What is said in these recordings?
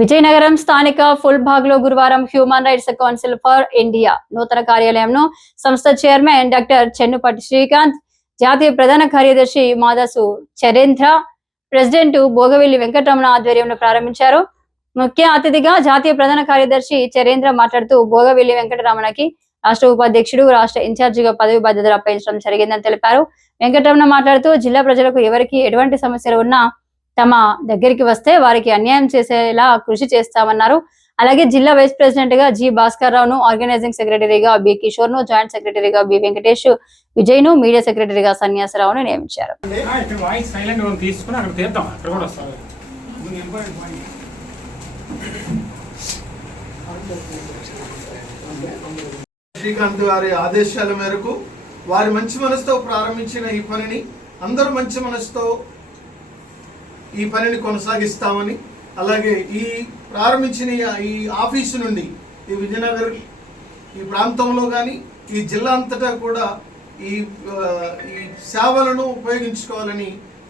విజయనగరం స్థానిక ఫుల్బాగ్లో గురువారం human rights council for India నూతన కార్యాలయంను సంస్థ చైర్మన్ డాక్టర్ చెన్నుపట్టి శ్రీకాంత్ జాతీయ ప్రధాన కార్యదర్శి మాదాసు చరేంద్ర ప్రెసిడెంట్ భోగవెల్లి వెంకటరమణ ఆధ్వర్యంలో ప్రారంభించారు. ముఖ్య అతిథిగా జాతీయ ప్రధాన కార్యదర్శి చరేంద్ర మాట్లాడుతూ భోగవెల్లి వెంకటరమణకి రాష్ట్ర ఉపాధ్యక్షుడు రాష్ట్ర ఇన్ఛార్జిగా పదవి బాధ్యతలు అప్పగించడం జరిగిందని తెలిపారు. వెంకటరమణ మాట్లాడుతూ జిల్లా ప్రజలకు ఎవరికి ఎటువంటి సమస్యలు ఉన్నా తమ దగ్గరికి వస్తే వారికి అన్యాయం చేసేలా కృషి చేస్తామన్నారు. అలాగే జిల్లా వైస్ ప్రెసిడెంట్గా జి భాస్కర్ రావును ఆర్గనైజింగ్ సెక్రటరీగా బి కిషోర్ను జాయింట్ సెక్రటరీగా బి వెంకటేష్ విజయ్ను మీడియా సెక్రటరీగా సన్యాసరావును నియమించారు. శ్రీకాంత్ గారి ఆదేశాల మేరకు వారి మంచి మనసుతో ప్రారంభించిన ఈ పనిని అందరూ మంచి మనసుతో ఈ పనిని కొనసాగిస్తామని అలాగే ఈ ప్రారంభించిన ఈ- ఈ ఆఫీసు నుండి ఈ విజయనగర్ ఈ ప్రాంతంలో కానీ ఈ జిల్లా అంతటా కూడా ఈ ఈ సేవలను ఉపయోగించుకోవాలని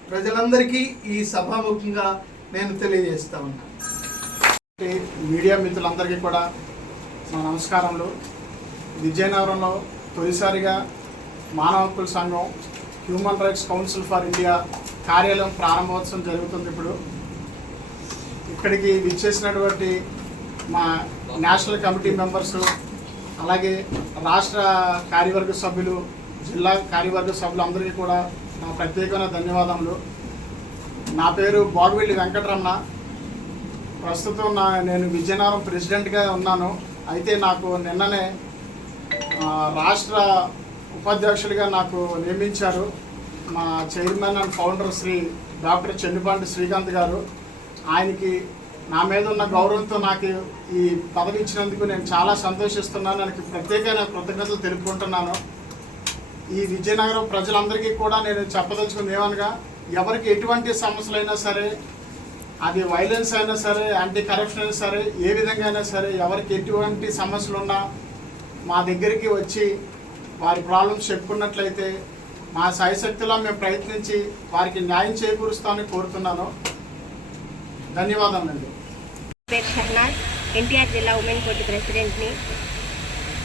ప్రజలందరికీ ఈ సభాముఖంగా నేను తెలియజేస్తా ఉన్నాను మీడియా మిత్రులందరికీ కూడా నా నమస్కారములు. విజయనగరంలో తొలిసారిగా మానవ హక్కుల సంఘం human rights council for India కార్యాలయం ప్రారంభోత్సవం జరుగుతుంది ఇప్పుడు. ఇక్కడికి విచ్చేసినటువంటి మా నేషనల్ కమిటీ మెంబర్స్ అలాగే రాష్ట్ర కార్యవర్గ సభ్యులు జిల్లా కార్యవర్గ సభ్యులు అందరికీ కూడా నా ప్రత్యేకమైన ధన్యవాదములు. నా పేరు బాగువెల్లి వెంకటరమణ. ప్రస్తుతం నా నేను విజయనగరం ప్రెసిడెంట్గా ఉన్నాను. అయితే నాకు నిన్ననే రాష్ట్ర ఉపాధ్యక్షులుగా నాకు నియమించారు మా chairman and founder Shri doctor Chennupandi Srikanth గారు. ఆయనకి నా మీద ఉన్న గౌరవంతో నాకు ఈ పదవి ఇచ్చినందుకు నేను చాలా సంతోషిస్తున్నాను. నాకు ప్రత్యేకమైన కృతజ్ఞతలు తెలుపుకుంటున్నాను. ఈ విజయనగరం ప్రజలందరికీ కూడా నేను చెప్పదలుచుకుంది ఏమనగా ఎవరికి ఎటువంటి సమస్యలైనా సరే అది వైలెన్స్ అయినా సరే యాంటీ కరప్షన్ అయినా సరే ఏ విధంగా అయినా సరే ఎవరికి ఎటువంటి సమస్యలు ఉన్నా మా దగ్గరికి వచ్చి వారి ప్రాబ్లమ్స్ చెప్పుకున్నట్లయితే మా సాయశక్తిలో మేము ప్రయత్నించి వారికి న్యాయం చేకూరుస్తామని కోరుతున్నాను. ధన్యవాదాలండి పేరు షహనాజ్ ఎన్టీఆర్ జిల్లా ఉమెన్ కోటి ప్రెసిడెంట్ని.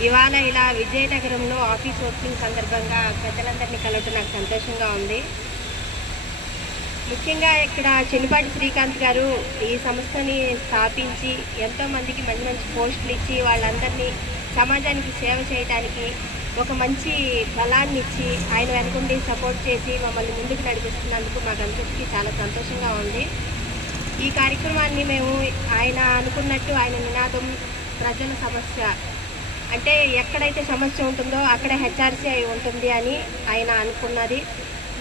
ఇవాళ ఇలా విజయనగరంలో ఆఫీస్ ఓపెనింగ్ సందర్భంగా పెద్దలందరినీ కలవటం నాకు సంతోషంగా ఉంది. ముఖ్యంగా ఇక్కడ చెన్నిపాటి శ్రీకాంత్ గారు ఈ సంస్థని స్థాపించి ఎంతోమందికి మంచి మంచి పోస్టులు ఇచ్చి వాళ్ళందరినీ సమాజానికి సేవ చేయడానికి ఒక మంచి బలాన్ని ఇచ్చి ఆయన వెనకుండి సపోర్ట్ చేసి మమ్మల్ని ముందుకు నడిపిస్తున్నందుకు మాకందరికీ చాలా సంతోషంగా ఉంది. ఈ కార్యక్రమాన్ని మేము ఆయన అనుకున్నట్టు ఆయన నినాదం ప్రజల సమస్య. అంటే ఎక్కడైతే సమస్య ఉంటుందో అక్కడ హెచ్ఆర్సీ అయి ఉంటుంది అని ఆయన అనుకున్నది.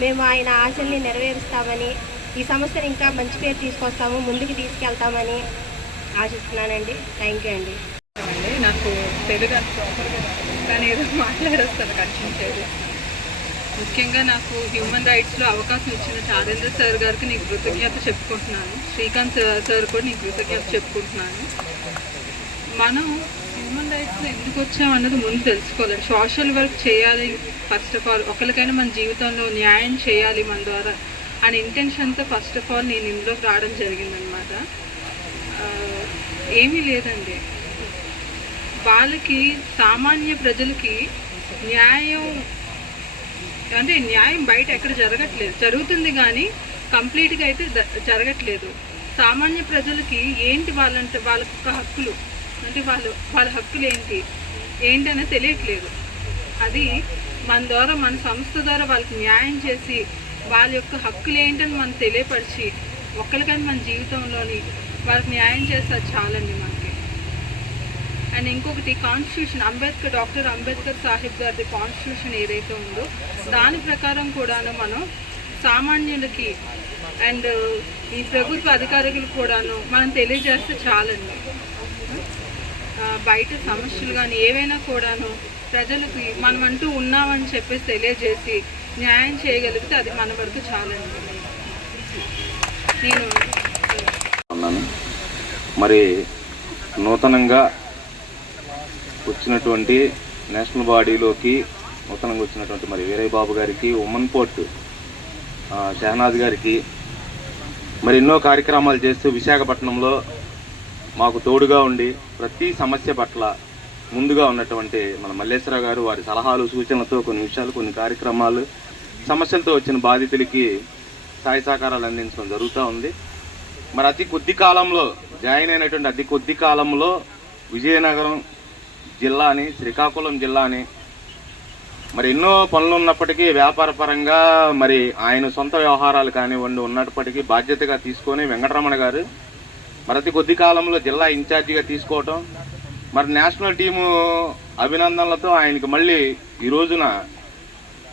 మేము ఆయన ఆశల్ని నెరవేరుస్తామని ఈ సమస్యను ఇంకా మంచి పేరు తీసుకొస్తాము ముందుకు తీసుకెళ్తామని ఆశిస్తున్నానండి. థ్యాంక్ యూ అండి. నాకు తెలుగు అంత కానీ ఏదో మాట్లాడేస్తాను కనిపించేది ముఖ్యంగా నాకు హ్యూమన్ రైట్స్లో అవకాశం ఇచ్చిన చారేంద్ర సార్ గారికి నీకు కృతజ్ఞత చెప్పుకుంటున్నాను. శ్రీకాంత్ సార్ కూడా నీకు కృతజ్ఞత చెప్పుకుంటున్నాను. మనం హ్యూమన్ రైట్స్లో ఎందుకు వచ్చామన్నది ముందు తెలుసుకోవాలి. సోషల్ వర్క్ చేయాలి ఫస్ట్ ఆఫ్ ఆల్ ఒకరికైనా మన జీవితంలో న్యాయం చేయాలి మన ద్వారా అనే ఇంటెన్షన్తో ఫస్ట్ ఆఫ్ ఆల్ నేను ఇందులోకి రావడం జరిగిందనమాట ఏమీ లేదండి. వాళ్ళకి సామాన్య ప్రజలకి న్యాయం అంటే న్యాయం బయట ఎక్కడ జరగట్లేదు. జరుగుతుంది కానీ కంప్లీట్గా అయితే జరగట్లేదు. సామాన్య ప్రజలకి ఏంటి వాళ్ళంటే వాళ్ళ యొక్క హక్కులు? అంటే వాళ్ళు వాళ్ళ హక్కులు ఏంటి? ఏంటనే తెలియట్లేదు. అది మన ద్వారా మన సంస్థ ద్వారా వాళ్ళకి న్యాయం చేసి వాళ్ళ యొక్క హక్కులు ఏంటని మనం తెలియపరిచి ఒక్కరికైనా మన జీవితంలోని వాళ్ళకి న్యాయం చేస్తే చాలండి మనం అండ్ ఇంకొకటి కాన్స్టిట్యూషన్ అంబేద్కర్ డాక్టర్ అంబేద్కర్ సాహిబ్ గారి కాన్స్టిట్యూషన్ ఏదైతే ఉందో దాని ప్రకారం కూడాను మనం సామాన్యులకి అండ్ ఈ ప్రభుత్వ అధికారులకు కూడాను మనం తెలియజేస్తే చాలండి. బయట సమస్యలు కానీ ఏవైనా కూడాను ప్రజలకి మనం అంటూ ఉన్నామని చెప్పేసి తెలియజేసి న్యాయం చేయగలిగితే అది మన వరకు చాలండి. నేను మరి నూతనంగా వచ్చినటువంటి నేషనల్ బాడీలోకి నూతనంగా వచ్చినటువంటి మరి వీరయ్య బాబు గారికి ఉమ్మన్ పోర్ట్ ఆ, షహనాజ్ గారికి మరి ఎన్నో కార్యక్రమాలు చేస్తూ విశాఖపట్నంలో మాకు తోడుగా ఉండి ప్రతి సమస్య పట్ల ముందుగా ఉన్నటువంటి మన మల్లేశ్వర గారు వారి సలహాలు సూచనలతో కొన్ని విషయాలు కొన్ని కార్యక్రమాలు సమస్యలతో వచ్చిన బాధితులకి సాయ సహకారాలు అందించడం జరుగుతూ ఉంది. మరి అతి కొద్ది కాలంలో జాయిన్ అయినటువంటి అతి కొద్ది కాలంలో విజయనగరం జిల్లాని శ్రీకాకుళం జిల్లాని. మరి ఎన్నో పనులు ఉన్నప్పటికీ వ్యాపార పరంగా మరి ఆయన సొంత వ్యవహారాలు కానివ్వండి ఉన్నప్పటికీ బాధ్యతగా తీసుకొని వెంకటరమణ గారు మరతి కొద్ది కాలంలో జిల్లా ఇన్ఛార్జిగా తీసుకోవటం. మరి నేషనల్ టీము అభినందనలతో ఆయనకి మళ్ళీ ఈ రోజున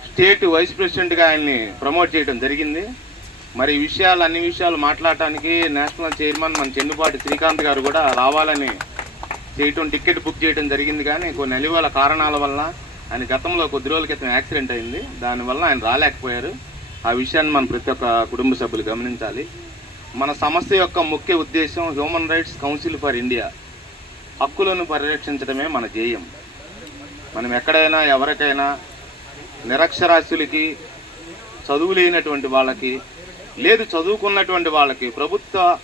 స్టేట్ వైస్ ప్రెసిడెంట్గా ఆయన్ని ప్రమోట్ చేయడం జరిగింది. మరి విషయాలు అన్ని విషయాలు మాట్లాడటానికి నేషనల్ చైర్మన్ మన చెన్నుపాటి శ్రీకాంత్ గారు కూడా రావాలని చేయటం టికెట్ బుక్ చేయడం జరిగింది కానీ కొన్ని అలివాల కారణాల వల్ల ఆయన గతంలో కొద్ది రోజుల క్రితం యాక్సిడెంట్ అయింది. దానివల్ల ఆయన రాలేకపోయారు. ఆ విషయాన్ని మనం ప్రతి ఒక్క కుటుంబ సభ్యులు గమనించాలి. మన సంస్థ యొక్క ముఖ్య ఉద్దేశం human rights council for India. హక్కులను పరిరక్షించడమే మన ధ్యేయం. మనం ఎక్కడైనా ఎవరికైనా నిరక్షరాస్యులకి చదువు లేనటువంటి వాళ్ళకి లేదు చదువుకున్నటువంటి వాళ్ళకి ప్రభుత్వ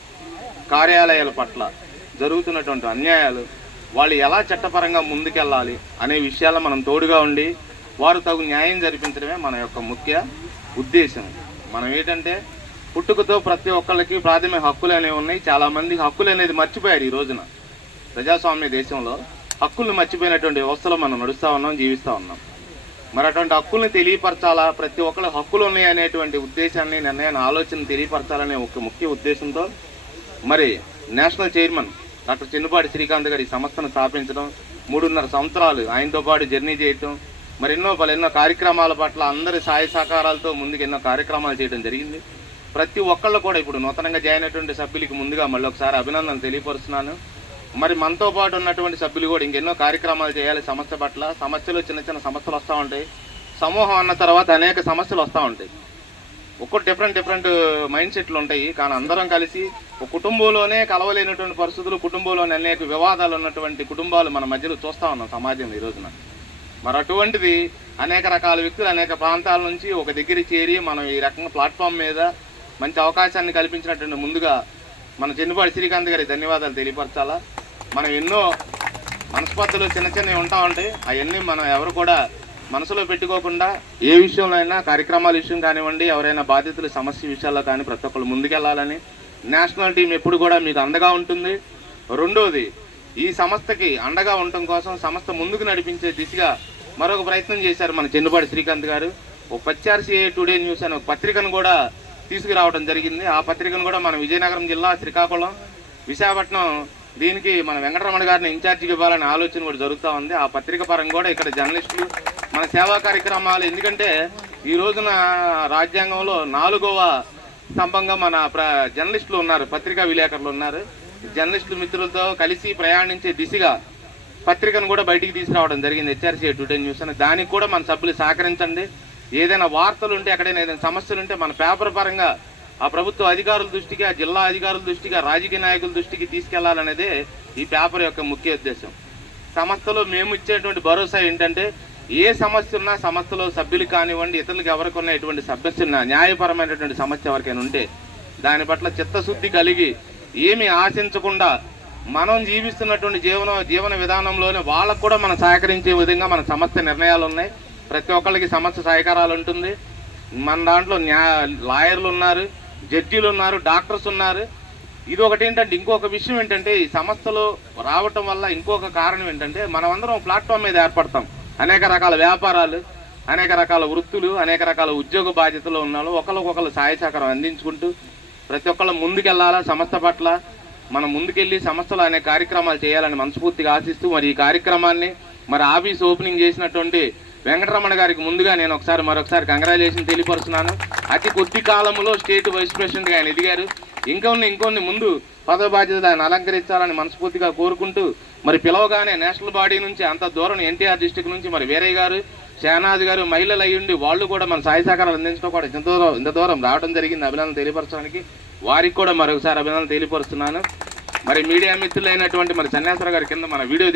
కార్యాలయాల పట్ల జరుగుతున్నటువంటి అన్యాయాలు వాళ్ళు ఎలా చట్టపరంగా ముందుకెళ్ళాలి అనే విషయాల్లో మనం తోడుగా ఉండి వారు తగు న్యాయం జరిపించడమే మన యొక్క ముఖ్య ఉద్దేశం. మనం ఏంటంటే పుట్టుకతో ప్రతి ఒక్కళ్ళకి ప్రాథమిక హక్కులు అనేవి ఉన్నాయి. చాలామంది హక్కులు అనేది మర్చిపోయారు ఈ రోజున. ప్రజాస్వామ్య దేశంలో హక్కులు మర్చిపోయినటువంటి వ్యవస్థలో మనం నడుస్తూ ఉన్నాం జీవిస్తూ ఉన్నాం. మరి అటువంటి హక్కుల్ని తెలియపరచాలా? ప్రతి ఒక్కళ్ళ హక్కులు ఉన్నాయి అనేటువంటి ఉద్దేశాన్ని నిర్ణయాన్ని ఆలోచన తెలియపరచాలనే ఒక ముఖ్య ఉద్దేశంతో మరి నేషనల్ చైర్మన్ డాక్టర్ చిన్నపాటి శ్రీకాంత్ గారి ఈ సంస్థను స్థాపించడం మూడున్నర సంవత్సరాలు ఆయనతో పాటు జర్నీ చేయటం మరి ఎన్నో పలు ఎన్నో కార్యక్రమాల పట్ల అందరి సహాయ సహకారాలతో ముందుకు ఎన్నో కార్యక్రమాలు చేయడం జరిగింది. ప్రతి ఒక్కళ్ళు కూడా ఇప్పుడు నూతనంగా జాయిన్ అయినటువంటి సభ్యులకి ముందుగా మళ్ళీ ఒకసారి అభినందనలు తెలియపరుస్తున్నాను. మరి మనతో పాటు ఉన్నటువంటి సభ్యులు కూడా ఇంకెన్నో కార్యక్రమాలు చేయాలి సమస్య పట్ల. సమస్యలు చిన్న చిన్న సమస్యలు వస్తూ ఉంటాయి. సమూహం అన్న తర్వాత అనేక సమస్యలు వస్తూ ఉంటాయి. ఒక్కటి డిఫరెంట్ డిఫరెంట్ మైండ్ సెట్లు ఉంటాయి. కానీ అందరం కలిసి ఒక కుటుంబంలోనే కలవలేనటువంటి పరిస్థితులు కుటుంబంలోనే అనేక వివాదాలు ఉన్నటువంటి కుటుంబాలు మన మధ్యలో చూస్తూ ఉన్నాం సమాజంలో ఈ రోజున. మరి అటువంటిది అనేక రకాల వ్యక్తులు అనేక ప్రాంతాల నుంచి ఒక దగ్గర చేరి మనం ఈ రకంగా ప్లాట్ఫామ్ మీద మంచి అవకాశాన్ని కల్పించినటువంటి ముందుగా మన చెన్నుపాటి శ్రీకాంత్ గారికి ధన్యవాదాలు తెలియపరచాలా? మనం ఎన్నో మనస్పర్ధలు చిన్న చిన్నవి ఉంటా ఉంటాయి అవన్నీ మనం ఎవరు కూడా మనసులో పెట్టుకోకుండా ఏ విషయంలో అయినా కార్యక్రమాల విషయం కానివ్వండి ఎవరైనా బాధితుల సమస్య విషయాల్లో కానీ ప్రతి ఒక్కరు ముందుకెళ్ళాలని నేషనల్ టీం ఎప్పుడు కూడా మీకు అండగా ఉంటుంది. రెండోది ఈ సంస్థకి అండగా ఉండటం కోసం సంస్థ ముందుకు నడిపించే దిశగా మరొక ప్రయత్నం చేశారు మన చెన్నుపాటి శ్రీకాంత్ గారు. ఒక పచ్చిఆర్సీఏ టుడే న్యూస్ అనే ఒక పత్రికను కూడా తీసుకురావడం జరిగింది. ఆ పత్రికను కూడా మన విజయనగరం జిల్లా శ్రీకాకుళం విశాఖపట్నం దీనికి మన వెంకటరమణ గారిని ఇన్ఛార్జిగా ఇవ్వాలనే ఆలోచన కూడా జరుగుతూ ఉంది. ఆ పత్రిక పరంగా కూడా ఇక్కడ జర్నలిస్టులు మన సేవా కార్యక్రమాలు. ఎందుకంటే ఈ రోజున రాజ్యాంగంలో నాలుగవ స్తంభంగా మన ప్ర జర్నలిస్టులు ఉన్నారు పత్రికా విలేకరులు ఉన్నారు. జర్నలిస్టులు మిత్రులతో కలిసి ప్రయాణించే దిశగా పత్రికను కూడా బయటికి తీసుకురావడం జరిగింది. హెచ్ఆర్సీ టుడే న్యూస్ అని. దానికి కూడా మన సభ్యులు సహకరించండి. ఏదైనా వార్తలు ఉంటే ఎక్కడైనా ఏదైనా సమస్యలు ఉంటే మన పేపర్ పరంగా ఆ ప్రభుత్వ అధికారుల దృష్టికి ఆ జిల్లా అధికారుల దృష్టికి రాజకీయ నాయకుల దృష్టికి తీసుకెళ్ళాలనేదే ఈ పేపర్ యొక్క ముఖ్య ఉద్దేశం. సంస్థలో మేము ఇచ్చేటువంటి భరోసా ఏంటంటే ఏ సమస్య ఉన్నా సంస్థలో సభ్యులు కానివ్వండి ఇతరులకు ఎవరికి ఉన్న ఎటువంటి సమస్య ఉన్నా న్యాయపరమైనటువంటి సమస్య ఎవరికైనా ఉంటే దాని పట్ల చిత్తశుద్ధి కలిగి ఏమి ఆశించకుండా మనం జీవిస్తున్నటువంటి జీవన జీవన విధానంలోనే వాళ్ళకు కూడా మనం సహకరించే విధంగా మన సమస్య నిర్ణయాలు ఉన్నాయి ప్రతి ఒక్కళ్ళకి సమస్య సహకారాలు ఉంటుంది. మన దాంట్లో న్యా లాయర్లు ఉన్నారు జడ్జీలు ఉన్నారు డాక్టర్స్ ఉన్నారు. ఇది ఒకటి ఏంటంటే ఇంకొక విషయం ఏంటంటే ఈ సంస్థలో రావటం వల్ల ఇంకొక కారణం ఏంటంటే మనమందరం ప్లాట్ఫామ్ మీద ఏర్పడతాం. అనేక రకాల వ్యాపారాలు అనేక రకాల వృత్తులు అనేక రకాల ఉద్యోగ బాధ్యతలు ఉన్నాళ్ళు ఒకరికొకరు సహాయ సహకారం అందించుకుంటూ ప్రతి ఒక్కళ్ళు ముందుకెళ్ళాలా సంస్థ పట్ల మనం ముందుకెళ్ళి సంస్థలు అనే కార్యక్రమాలు చేయాలని మనస్ఫూర్తిగా ఆశిస్తూ మరి ఈ కార్యక్రమాన్ని మరి ఆఫీస్ ఓపెనింగ్ చేసినటువంటి వెంకటరమణ గారికి ముందుగా నేను ఒకసారి మరొకసారి కంగ్రాచులేషన్ తెలియపరుస్తున్నాను. అతి కొద్ది కాలంలో స్టేట్ వైస్ ప్రెసిడెంట్గా ఆయన ఎదిగారు. ఇంకొన్ని ఇంకొన్ని ముందు పదవ బాధ్యత ఆయన అలంకరించాలని మనస్ఫూర్తిగా కోరుకుంటూ మరి పిలవగానే నేషనల్ బాడీ నుంచి అంత దూరం ఎన్టీఆర్ డిస్టిక్ నుంచి మరి వేరే గారు షహనాజ్ గారు మహిళలు అయ్యుండి వాళ్ళు కూడా మన సాయ సహకారాలు అందించడం కూడా ఇంత దూరం ఇంత దూరం రావడం జరిగింది అభినందన తెలియపరచడానికి. వారికి కూడా మరొకసారి అభినందన తెలియపరుస్తున్నాను. మరి మీడియా మిత్రులైనటువంటి మరి సన్యాసరావు గారి కింద మన వీడియో